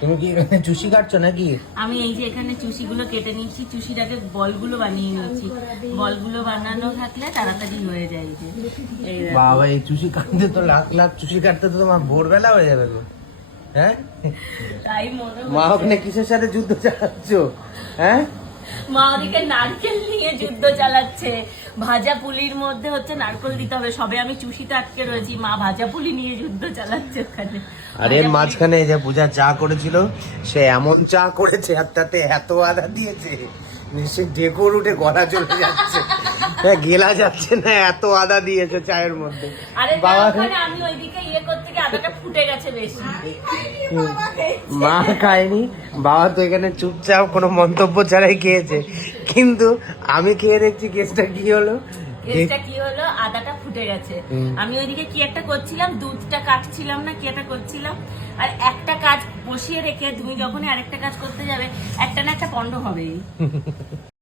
তুমি কি এখানে চুষি কাটছো নাকি? আমি এই যে এখানে চুষিগুলো কেটে নিচ্ছি, চুষিটাকে বলগুলো বানিয়ে নিচ্ছি। বলগুলো বানানো থাকলে তাড়াতাড়ি হয়ে যায়। এই যে এই দেখো। বাবা, এই চুষি কাটতে তো লাখ লাখ চুষি কাটতে তো তোমার ভোরবেলা হয়ে যাবে গো। হ্যাঁ, তাই মনে মা হচ্ছে। ওখানে কিসের সাথে যুদ্ধ চালাচ্ছ? হ্যাঁ, মা ওদিকে নারকেল নিয়ে যুদ্ধ চালাচ্ছে। ভাজা পুলির মধ্যে হচ্ছে নারকেল দিতে হবে, সবে আমি চুষিতে আটকে রয়েছি, মা ভাজা পুলি নিয়ে যুদ্ধ চালাচ্ছে ওখানে। আরে ভাজা পুলি- মাঝখানে যে পূজা চা করেছিল, সে এমন চা করেছে আর তাতে এত আদা দিয়েছে, নিশ্চয়ই ঢেকুর উঠে গলা চলে যাচ্ছে। হ্যাঁ, গেলা যাচ্ছে না, এত আদা দিয়েছে চায়ের মধ্যে। আরে বাবা, ওখানে আমি ওইদিকে ইয়ে করতে গিয়ে আদাটা ফুটে গেছে বেশি। মা খায়নি, বাবা তো এখানে চুপচাপ কোনো মন্তব্য ছাড়াই খেয়েছে। কিন্তু আমি খেয়ে দেখছি কেসটা কি হলো। কেসটা কি হলো, আদাটা ফুটে গেছে। আমি ওইদিকে কি একটা করছিলাম, দুধটা কাটছিলাম না কি একটা করছিলাম, আর একটা কাজ বসিয়ে রেখে তুমি যখনই আরেকটা কাজ করতে যাবে একটা না একটা পণ্ড হবেই।